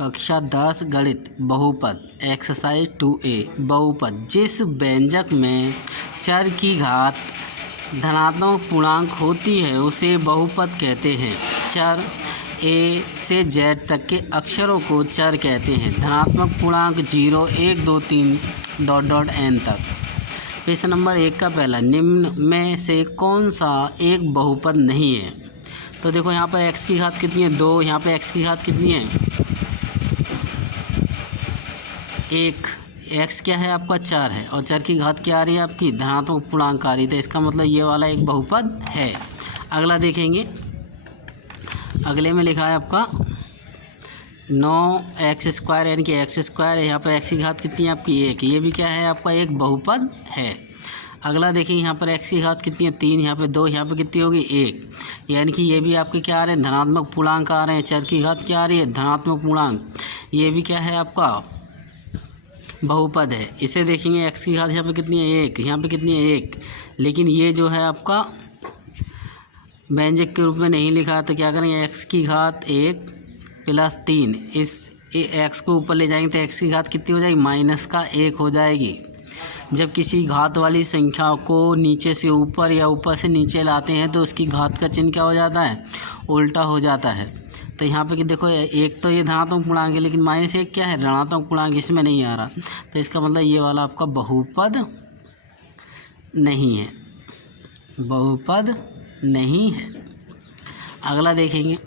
कक्षा 10 गणित बहुपद एक्सरसाइज 2A बहुपद जिस व्यंजक में चर की घात धनात्मक पूर्णांक होती है उसे बहुपद कहते हैं। चर A से Z तक के अक्षरों को चर कहते हैं। धनात्मक पूर्णांक 0 1 2 3 n तक। प्रश्न नंबर 1 का पहला, निम्न में से कौन सा एक बहुपद नहीं है? तो देखो यहाँ पर x की घात कितनी है 2, यहाँ पे x की घात कितनी है 1, x क्या है आपका 4 है और चर की घात क्या आ रही है आपकी धनात्मक पूर्णांक आ रही है, तो इसका मतलब ये वाला एक बहुपद है। अगला देखेंगे, अगले में लिखा है आपका 9x² यानी कि x² है, यहाँ पर x की घात कितनी है आपकी 1, ये भी क्या है आपका एक बहुपद है। अगला देखेंगे यहाँ पर x की घात कितनी है 3, यहाँ पे 2, यहाँ पे कितनी होगी 1, यानी कि ये भी आपके क्या आ रहे हैं धनात्मक पूर्णांक आ रहे हैं। चर की घात क्या आ रही है धनात्मक पूर्णांक, ये भी क्या है आपका बहुपद है। इसे देखेंगे x की घात यहाँ पे कितनी है 1, यहाँ पे कितनी है 1, लेकिन ये जो है आपका व्यंजक के रूप में नहीं लिखा है, तो क्या करेंगे x की घात 1 + 3, इस x को ऊपर ले जाएंगे तो x की घात कितनी हो जाएगी -1 हो जाएगी। जब किसी घात वाली संख्या को नीचे से ऊपर या ऊपर से नीचे लाते हैं तो उसकी घात का चिन्ह क्या हो जाता है उल्टा हो जाता है। तो यहाँ पे कि देखो एक तो ये धनात्मक पूर्णांक है लेकिन -1 क्या है ऋणात्मक पूर्णांक, इसमें नहीं आ रहा, तो इसका मतलब ये वाला आपका बहुपद नहीं है, बहुपद नहीं है। अगला देखेंगे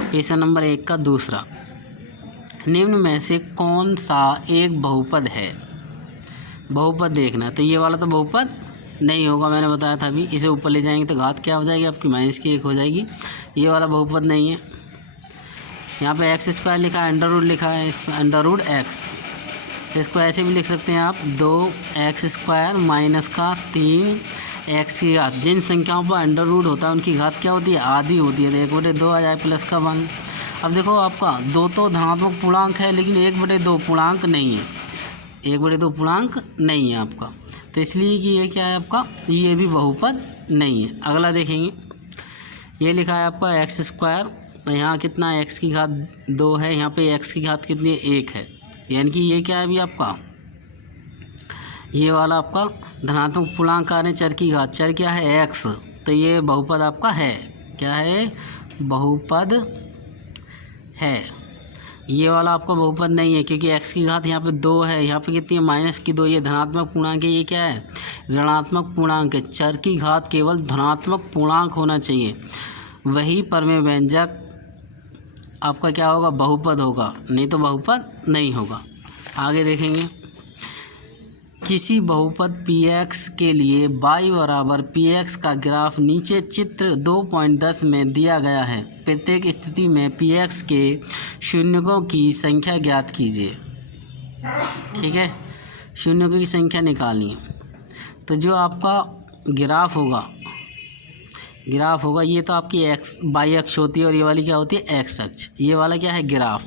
प्रश्न नंबर 1 का दूसरा, निम्न में से कौन सा एक बहुपद है? बहुपद देखना, तो ये वाला तो बहुपद नहीं होगा, मैंने बताया था अभी। इसे ऊपर ले जाएंगे तो घात क्या हो जाएगी आपकी -1 हो जाएगी, ये वाला बहुपद नहीं है। यहाँ पे x² लिखा है, अंडर रूट लिखा है, √x, तो इसको ऐसे भी लिख सकते हैं आप 2x² - 3x की घात। जिन संख्याओं पर अंडर रूट होता है उनकी घात क्या होती है आधी होती है, तो 1/2 आ जाए +1। अब देखो आपका 2 तो धनात्मक पूर्णांक है लेकिन 1/2 पूर्णांक नहीं है, 1/2 पूर्णांक नहीं है आपका, तो इसलिए कि ये क्या है आपका ये भी बहुपद नहीं है। अगला देखेंगे, ये लिखा है आपका x², तो यहाँ कितना है x की घात 2 है, यहाँ पे x की घात कितनी है 1 है, यानी कि ये क्या है अभी आपका ये वाला आपका धनात्मक पूर्णांक आ रहे हैं। चर की घात, चर क्या है x, तो ये बहुपद आपका है, क्या है बहुपद है। ये वाला आपका बहुपद नहीं है क्योंकि x की घात यहाँ पे 2 है, यहाँ पे कितनी है -2, ये धनात्मक पूर्णांक है, ये क्या है ऋणात्मक पूर्णांक है। चर की घात केवल धनात्मक पूर्णांक होना चाहिए, वही परमेय व्यंजक आपका क्या होगा बहुपद होगा, नहीं तो बहुपद नहीं होगा। आगे देखेंगे, किसी बहुपद px के लिए y = px का ग्राफ नीचे चित्र 2.10 में दिया गया है। प्रत्येक स्थिति में px के शून्यकों की संख्या ज्ञात कीजिए। ठीक है, शून्यकों की संख्या निकालिए। तो जो आपका ग्राफ होगा ये तो आपकी y अक्ष होती है और ये वाली क्या होती है x अक्ष। ये वाला क्या है ग्राफ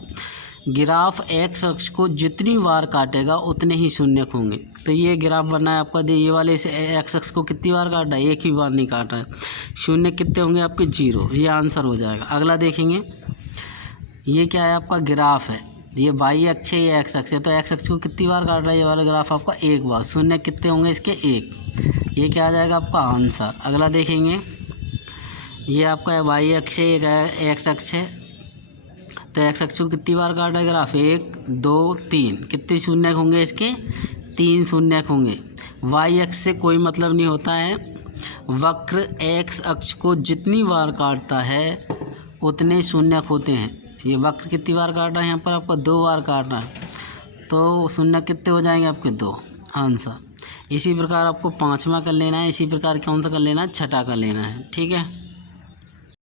x अक्ष को जितनी बार काटेगा उतने ही शून्यक होंगे। तो ये ग्राफ बना है आपका, ये वाले से x अक्ष को कितनी बार काटा है, एक ही बार नहीं काटा है, शून्य कितने होंगे आपके 0, ये आंसर हो जाएगा। अगला देखेंगे, ये क्या है आपका ग्राफ है, ये y अक्ष है ये x अक्ष है, तो x अक्ष को कितनी बार काट रहा है ये वाला ग्राफ आपका एक बार, शून्य कितने होंगे इसके 1, ये क्या आ जाएगा आपका आंसर। अगला देखेंगे, ये आपका y अक्ष है ये x अक्ष है, तो x अक्ष को कितनी बार काटा है ग्राफ 1 2 3, कितने शून्यक होंगे इसके 3 शून्यक होंगे। y अक्ष से कोई मतलब नहीं होता है, वक्र x अक्ष को जितनी बार काटता है उतने शून्यक होते हैं। ये वक्र कितनी बार काट रहा है यहाँ पर आपका 2 बार काट रहा है, तो शून्यक कितने हो जाएंगे आपके 2 आंसर। इसी प्रकार आपको 5वां कर लेना है, इसी प्रकार कौन सा कर लेना है 6ठा कर लेना है। ठीक है।